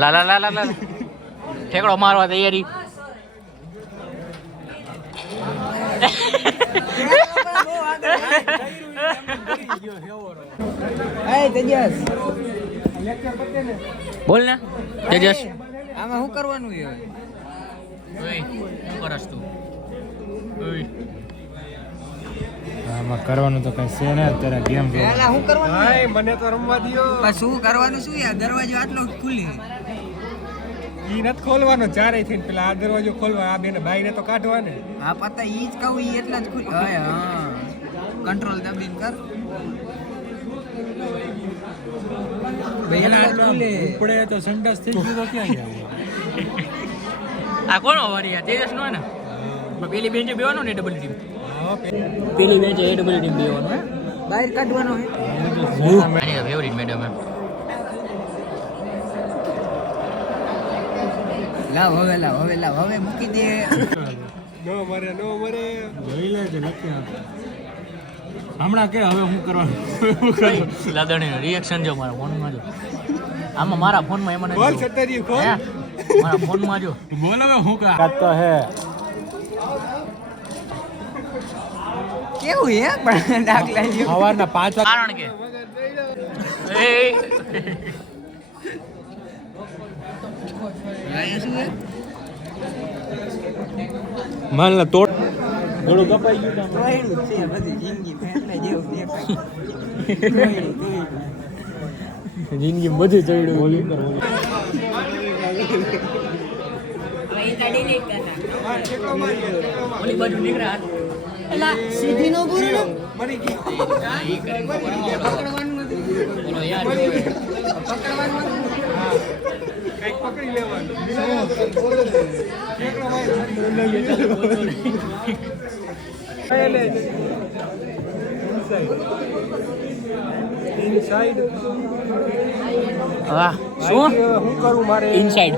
લા ઠેકડો મારવા તૈયારી. બોલ ને તેજસ, આમાં શું કરવાનું છે? આમાં કરવાનું તો કઈ છે ને અત્યારે ગેમ પેલા શું કરવાનું? ભાઈ મને તો રમવા દયો. પણ શું કરવાનું શું યાર? દરવાજો આટલો ખુલ્લી ઈ નથી ખોલવાનો ચારે થી. પેલા આ દરવાજો ખોલવા, આ બેને બાઈને તો કાઢવાને. હા પતા ઈ જ કહું, ઈ એટલા જ ખુલ્લી. હા કંટ્રોલ દબીને કર. ઉપડે તો સંડાસ થઈ ગયો તો ક્યાં ગયા? આ કોનો વારી? આ તેજસ નો ને? પેલી બેન્ચે બેવાનું ને ડબલ ટીમ. પેલી બેન્ચે એ ડબલ ટીમ બેવાનું હે. બહાર કાઢવાનો હે. મારી ફેવરિટ મેડમ હે. લાવ હવે મૂકી દે. નો મરે જોઈ લેજે લખ્યા હમણાં કે હવે હું કરવાનું. લાદણીનું રિએક્શન જો મારા ફોનમાં જો. આમાં મારા ફોનમાં એમાં બોલ સત્તરી ખોલ. મારા ફોનમાં જો. બોલ હવે હું કાતો હે કેવું હે પણ દાખલા જેવું. સવારના 5 કારણ કે એ માલ ના તોડ થોડું કપાઈ ગયું. કોઈનું છે બધી જિંદગી ફેંટલા જેવું દેખાય. જિંદગી બધી ચડ્યું. બોલી કર ઓલી બાજુ નીકળ્યા. એલા સીધી નો બોલો. મરી ગઈ. પકડવાનું નથી. બોલો યાર. પકડવાનું નથી. કઈક પકડી લેવાનું. ઇનસાઇડ. હા શું હું કરું મારે? ઇનસાઇડ.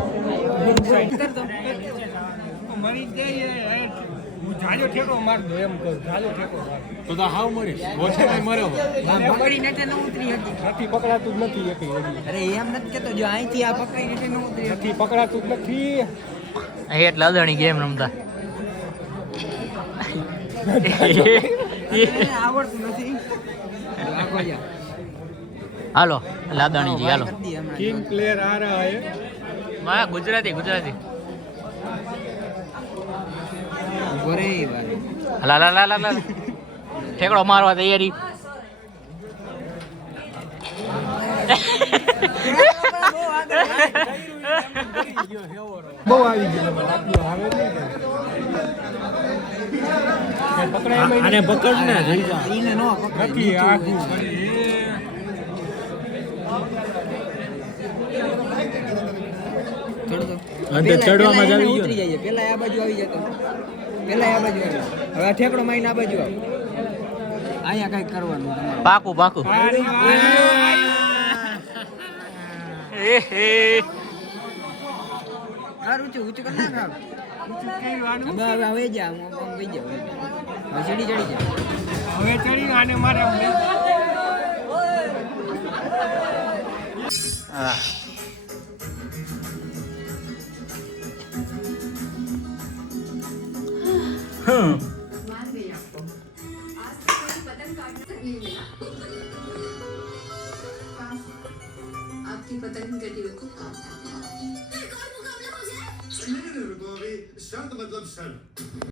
મરી જાય. હું જાજો ઠેકો માર દો એમ કહું. જાજો ઠેકો માર. તો હાવ મરી ઓછે કઈ મર્યો. પકડી નથી ન ઉતરી હતી. નથી પકડાતું જ નથી એકે હજી. અરે એમ નથી કેતો, જો અહીંથી આ પકડી નથી ન ઉતરી હતી. નથી પકડાતું જ નથી. એટલે અદાણી ગેમ રમતા. આવડતું નથી. લાગો જા. હાલો લાદાણીજી હાલો. કિંગ પ્લેયર આ રહા હે. હા ગુજરાતી. ઓરે લા ઠેકડો મારવા તૈયારી. બહુ આવી ગયું. આટલું આવે નહીં. આને પકડ ને જઈ જા. ઈને નો પકડી. નથી આખું. અંદર ચડવામાં જ આવી ગયો. ઉતરી જાય. પેલા આ બાજુ આવી જતો. પેલા આ બાજુ આવી. હવે આ ઠેકડો મારીને આ બાજુ આવ. અહીંયા કઈક કરવાનું તમારે. પાકું ઊંચું કરી નાખ. હવે હવે જા આમ વઈ જા. હવે ચડી જા. હવે ચડી આને મારે. હા आपकी पतंग कटी हुई को काम शर्त मतलब शर्त